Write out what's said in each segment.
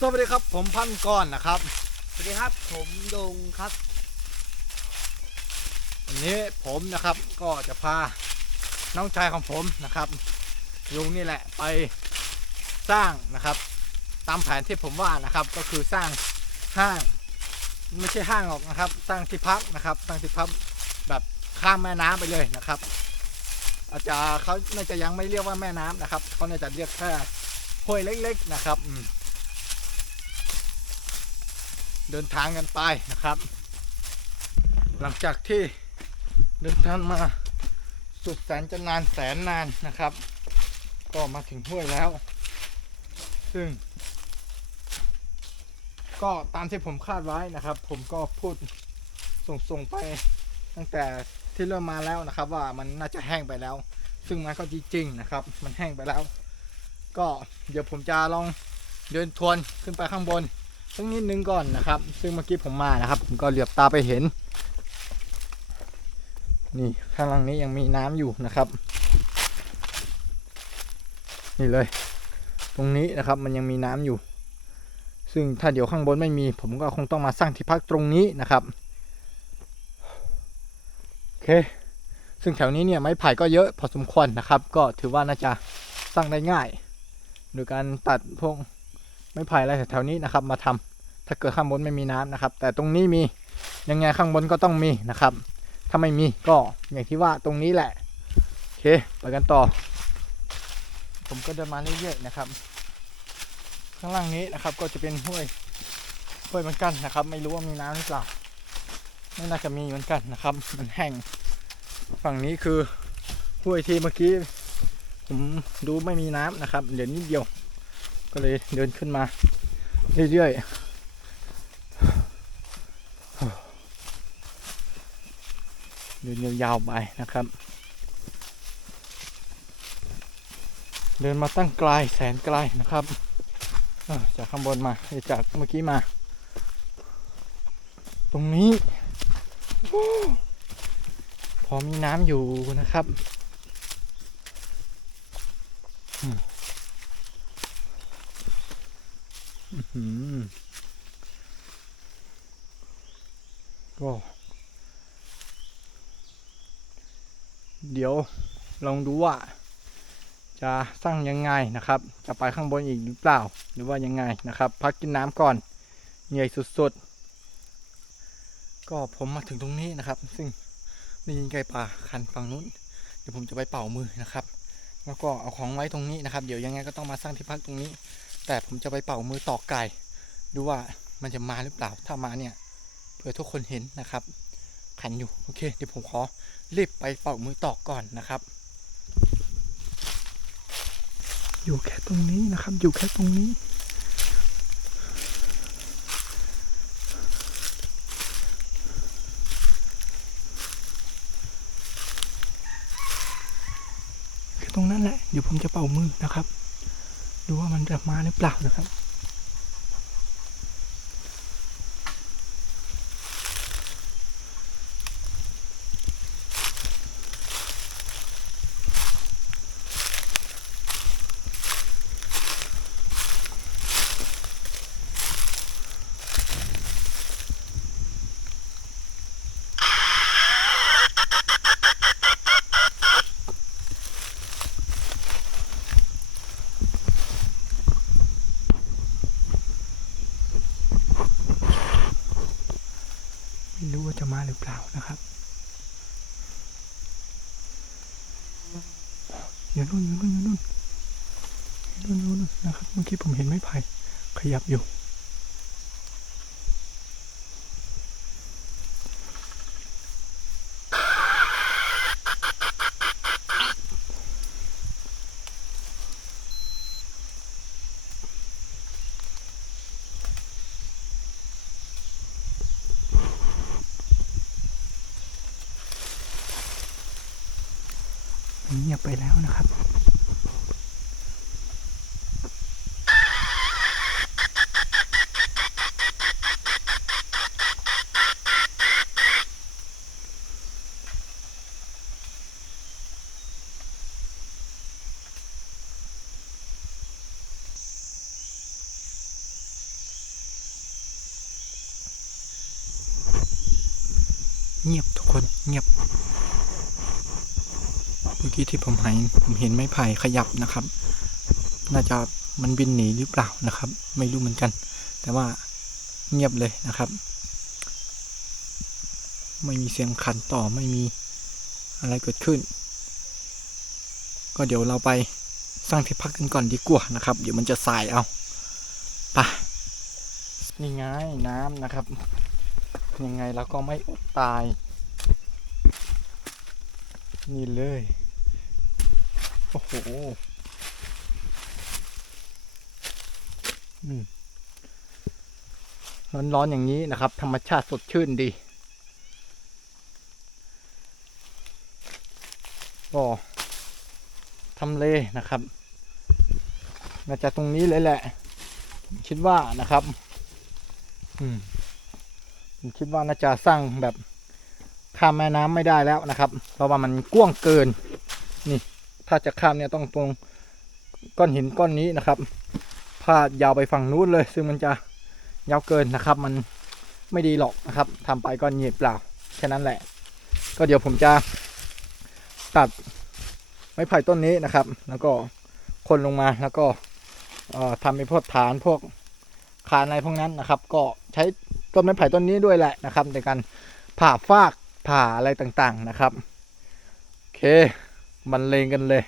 สวัสดีครับผมพันก้อนนะครับสวัสดีครับผมดงครับวันนี้ผมนะครับก็จะพาน้องชายของผมนะครับลุงนี่แหละไปสร้างนะครับ ตามแผนที่ผมว่านะครับก็คือสร้างห้างไม่ใช่ห้างหรอกนะครับ สร้างที่พักนะครับสร้างที่พักแบบข้ามแม่น้ำไปเลยนะครับ อาจจะเขาน่าจะยังไม่เรียกว่าแม่น้ำนะครับเขาน่าจะเรียกแค่ห้วยเล็ก ๆ นะครับอืม เดินทางกันไปนะครับ หลังจากที่เดินทางมาสุดแสนจะนานแสนนานนะครับ ก็มาถึงห้วยแล้ว ซึ่ง ก็ตามที่ผมคาดไว้นะครับ ผมก็พูดส่งๆไปตั้งแต่ที่เริ่มมาแล้วนะครับว่ามันน่าจะแห้งไปแล้ว ซึ่งมันก็จริงๆนะครับ มันแห้งไปแล้ว ก็เดี๋ยวผมจะลองเดินทวนขึ้นไปข้างบน สักนิดนึงก่อนนะครับ ซึ่งเมื่อกี้ผมมานะครับ ผมก็เหลือบตาไปเห็น นี่ข้างล่างนี้ยังมีน้ำอยู่นะครับ นี่เลย ตรงนี้นะครับมันยังมีน้ำอยู่ ซึ่งถ้าเดี๋ยวข้างบนไม่มี ผมก็คงต้องมาสร้างที่พักตรงนี้นะครับโอเค ซึ่งแถวนี้เนี่ยไม้ไผ่ก็เยอะพอสมควรนะครับ ก็ถือว่าน่าจะสร้างได้ง่ายโดยการตัดพวก ไม้ไผ่อะไรแถวๆนี้นะครับ มาทำถ้าเกิดข้างบนไม่มีน้ำนะครับ แต่ตรงนี้มียังไงข้างบนก็ต้องมีนะครับ ถ้าไม่มีก็อย่างที่ว่าตรงนี้แหละโอเคไปกันต่อ ผมก็เดินมาเรื่อยๆนะครับ ข้างล่างนี้นะครับก็จะเป็นห้วยห้วยเหมือนกันนะครับ ไม่รู้ว่ามีน้ำหรือเปล่าไม่น่าจะมีเหมือนกันนะครับ มันแห้งฝั่งนี้คือห้วยที่เมื่อกี้ผมดูไม่มีน้ำนะครับเหลือนิดเดียว ก็เลยเดินขึ้นมา เรื่อยๆเดินยาวๆไปนะครับ เดินมาตั้งไกลแสนไกลนะครับจากข้างบนมาจากเมื่อกี้มา ตรงนี้ พอมีน้ำอยู่นะครับอืมอื้อหือ ก็ เดี๋ยวลองดูว่า จะสร้างยังไงนะครับ จะไปข้างบนอีกหรือเปล่า หรือว่ายังไงนะครับ พักกินน้ำก่อน เหนื่อยสุดๆ ก็ผมมาถึงตรงนี้นะครับ ซึ่งได้ยินไก่ป่าคันฝั่งนู้น เดี๋ยวผมจะไปเป่ามือนะครับ แล้วก็เอาของไว้ตรงนี้นะครับ เดี๋ยวยังไงก็ต้องมาสร้างที่พักตรงนี้ แต่ผมจะไปเป่ามือตอกไก่ดูว่ามันจะมาหรือเปล่าถ้ามาเนี่ยเผื่อทุกคนเห็นนะครับ ขันอยู่โอเคเดี๋ยวผมขอรีบไปเป่ามือตอกก่อนนะครับ อยู่แค่ตรงนี้นะครับ อยู่แค่ตรงนี้ตรงนั้นแหละเดี๋ยวผมจะเป่ามือนะครับ ดูว่ามันจะมาหรือเปล่านะครับ ไม่รู้ว่าจะมาหรือเปล่านะครับอยู่ นู่นอยู่นู่นอยู่นู่นอยู่นู่นอยู่นู่นนะครับเมื่อกี้ผมเห็นไม้ไผ่ขยับอยู่ งียบไปแล้วนะครับเงียบทุกคนเงียบ เมื่อกี้ที่ผมเห็นผมเห็นไม้ไผ่ขยับนะครับ น่าจะมันบินหนีหรือเปล่านะครับ ไม่รู้เหมือนกัน แต่ว่าเงียบเลยนะครับ ไม่มีเสียงขันต่อไม่มีอะไรเกิดขึ้น ก็เดี๋ยวเราไปสร้างที่พักกันก่อนดีกว่านะครับ เดี๋ยวมันจะสายเอาไปนี่ไงน้ำนะครับ ยังไงเราก็ไม่อดตาย นี่เลย อ้โหอืมร้อนๆอย่างนี้นะครับ ธรรมชาติสดชื่นดีก็ทำเลนะครับน่าจะตรงนี้เลยแหละ คิดว่านะครับ อืมผมคิดว่าน่าจะสร้างแบบข้ามแม่น้ำไม่ได้แล้วนะครับ เพราะว่ามันกว้างเกิน นี่ ถ้าจะข้ามเนี่ยต้องตรงก้อนหินก้อนนี้นะครับพาดยาวไปฝั่งนู้นเลย ซึ่งมันจะยาวเกินนะครับ มันไม่ดีหรอกนะครับทำไปก็เหยียดเปล่าแค่นั้นแหละ ก็เดี๋ยวผมจะตัดไม้ไผ่ต้นนี้นะครับ แล้วก็คนลงมาแล้วก็ทำเป็นพวกฐานพวกคานอะไรพวกนั้นนะครับ ก็ใช้ต้นไม้ไผ่ต้นนี้ด้วยแหละนะครับ ในการผ่าฟากผ่าอะไรต่างๆนะครับ โอเค บรรเลงกันเลย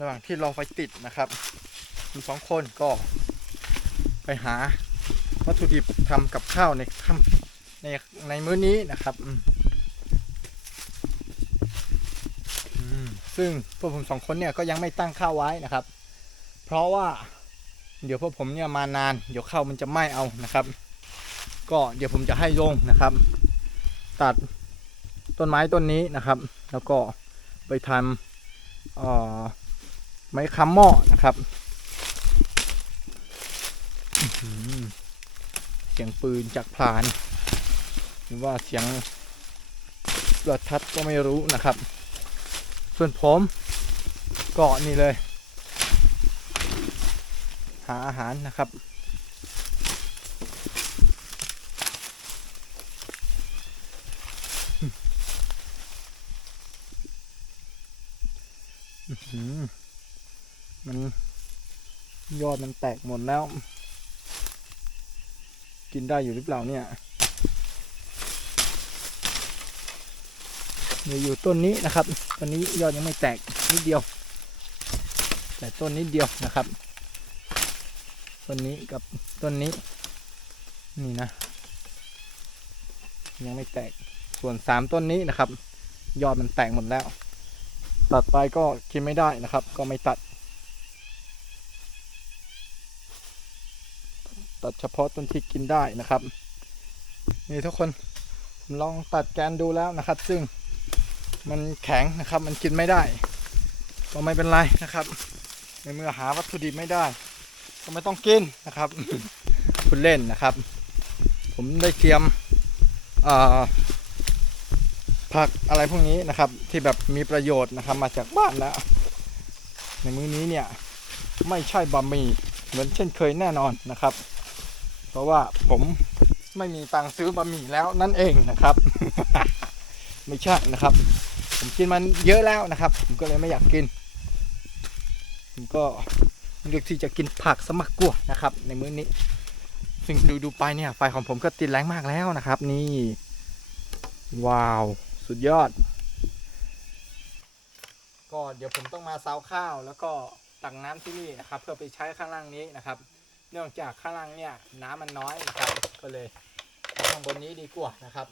ระหว่างที่รอไฟติดนะครับคุณสองคนก็ไปหาวัตถุดิบทำกับข้าวในค่ำในในมื้อนี้นะครับอืมซึ่งพวกผมสองคนเนี่ยก็ยังไม่ตั้งข้าวไว้นะครับ เพราะว่า เดี๋ยวพวกผมเนี่ยมานาน เดี๋ยวข้าวมันจะไหม้เอานะครับ ก็เดี๋ยวผมจะให้ลงนะครับ ตัดต้นไม้ต้นนี้นะครับ แล้วก็ไปทำอ่อไม้ค้ำหม้อนะครับเสียงปืนจากพลาน หรือว่าเสียงประทัดก็ไม่รู้นะครับ ส่วนผมก็นี่เลยาอาหารนะครับ มันยอดมันแตกหมดแล้ว กินได้อยู่หรือเปล่าเนี่ยมีอยู่ต้นนี้นะครับต้นนี้ยอดยังไม่แตกนิดเดียว แต่ต้นนิดเดียวนะครับ ต้นนี้กับต้นนี้ นี่นะ ยังไม่แตกส่วนสามต้นนี้นะครับ ยอดมันแตกหมดแล้ว ตัดไปก็กินไม่ได้นะครับ ก็ไม่ตัด ตัดเฉพาะต้นที่กินได้นะครับนี่ทุกคนผมลองตัดแกนดูแล้วนะครับ ซึ่งมันแข็งนะครับ มันกินไม่ได้ ก็ไม่เป็นไรนะครับ ในเมื่อหาวัตถุดิบไม่ได้ ก็ไม่ต้องกินนะครับคุณเล่นนะครับ ผมได้เตรียมผักอะไรพวกนี้นะครับ ที่แบบมีประโยชน์นะครับ มาจากบ้านแล้วในมื้อนี้เนี่ยไม่ใช่บะหมี่เหมือนเช่นเคยแน่นอนนะครับ เพราะว่าผมไม่มีตังค์ซื้อบะหมี่แล้วนั่นเองนะครับ ไม่ใช่นะครับ ผมกินมันเยอะแล้วนะครับ ผมก็เลยไม่อยากกินผมก็ เลือกที่จะกินผักสมักกว่านะครับ ในมื้อนี้ ซึ่งดูดูไปเนี่ย ไฟของผมก็ติดแรงมากแล้วนะครับ นี่ ว้าว สุดยอด ก็เดี๋ยวผมต้องมาซาวข้าว แล้วก็ตักน้ำที่นี่นะครับ เพื่อไปใช้ข้างล่างนี้นะครับ เนื่องจากข้างล่างเนี่ย น้ำมันน้อยนะครับ ก็เลยข้างบนนี้ดีกว่านะครับ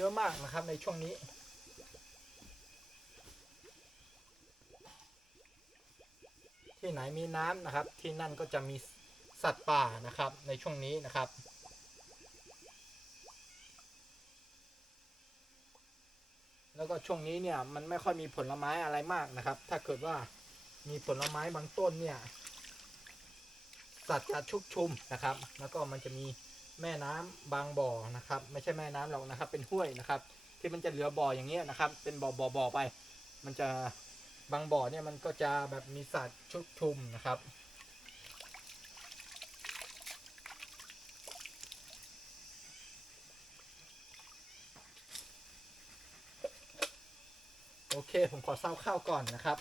เยอะมากนะครับในช่วงนี้ ที่ไหนมีน้ำนะครับ ที่นั่นก็จะมีสัตว์ป่านะครับในช่วงนี้นะครับแล้วก็ช่วงนี้เนี่ยมันไม่ค่อยมีผลไม้อะไรมากนะครับ ถ้าเกิดว่ามีผลไม้บางต้นเนี่ย สัตว์จะชุกชุมนะครับ แล้วก็มันจะมี แม่น้ำบางบ่อนะครับ ไม่ใช่แม่น้ำหรอกนะครับ เป็นห้วยนะครับ ที่มันจะเหลือบ่ออย่างเงี้ยนะครับ เป็นบ่อบ่อบ่อไป มันจะบางบ่อเนี่ยมันก็จะแบบมีสัตว์ชุกชุมนะครับโอเค ผมขอเศร้าข้าวก่อนนะครับ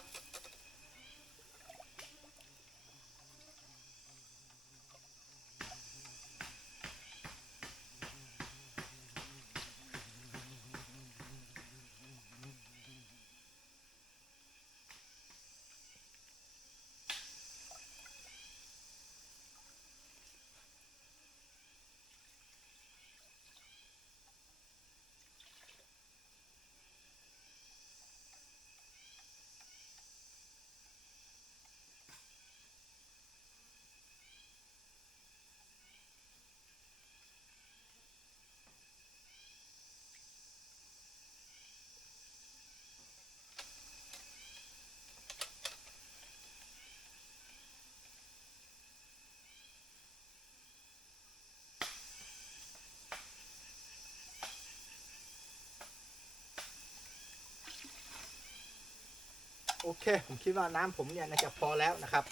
โอเค ผมคิดว่าน้ำผมเนี่ยน่าจะพอแล้วนะครับ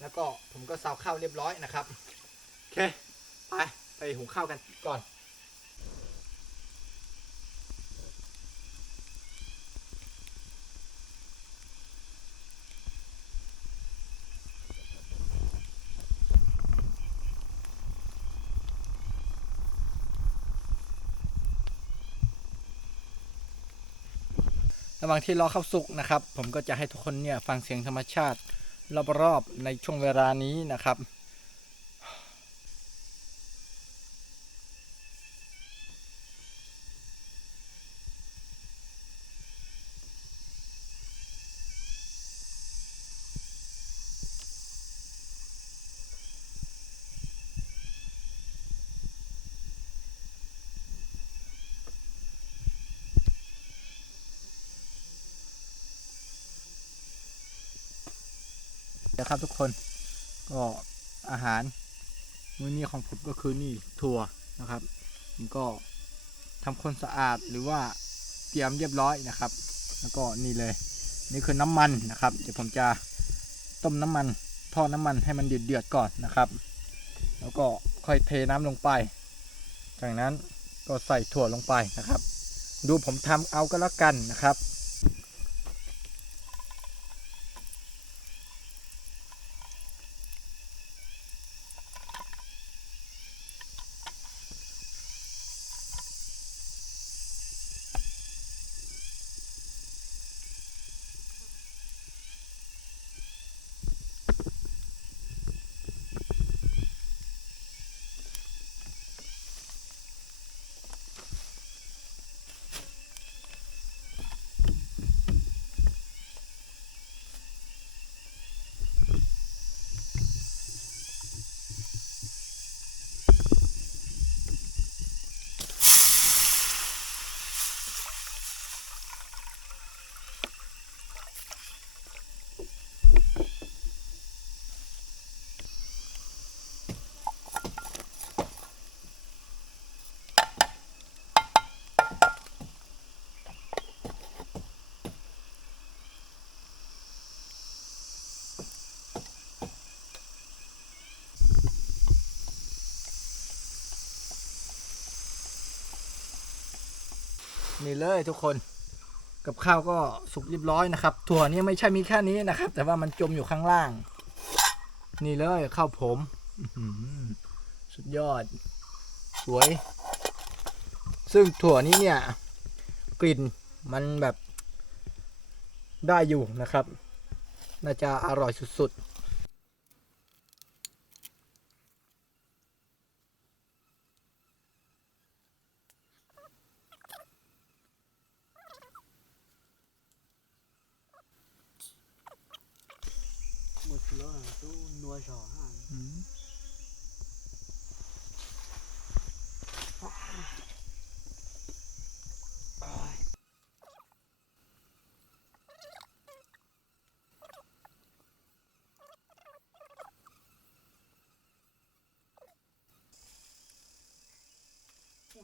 แล้วก็ผมก็ซาวข้าวเรียบร้อยนะครับ โอเค ไป ไปหุงข้าวกันก่อน ระหว่างที่รอข้าวสุกนะครับ ผมก็จะให้ทุกคนเนี่ยฟังเสียงธรรมชาติรอบๆในช่วงเวลานี้นะครับ นะครับทุกคนก็อาหารมื้อนี้ของผมก็คือนี่ถั่วนะครับผมก็ทำความสะอาดหรือว่าเตรียมเรียบร้อยนะครับ แล้วก็นี่เลย นี่คือน้ำมันนะครับ เดี๋ยวผมจะต้มน้ำมันทอดน้ำมันให้มันเดือดเดือดก่อนนะครับ แล้วก็ค่อยเทน้ำลงไป จากนั้นก็ใส่ถั่วลงไปนะครับ ดูผมทำเอาก็แล้วกันนะครับ นี่เลยทุกคนกับข้าวก็สุกเรียบร้อยนะครับ ถั่วนี่ไม่ใช่มีแค่นี้นะครับ แต่ว่ามันจมอยู่ข้างล่าง นี่เลยข้าวผมสุดยอด สวย ซึ่งถั่วนี้เนี่ย กลิ่นมันแบบได้อยู่นะครับ น่าจะอร่อยสุดๆ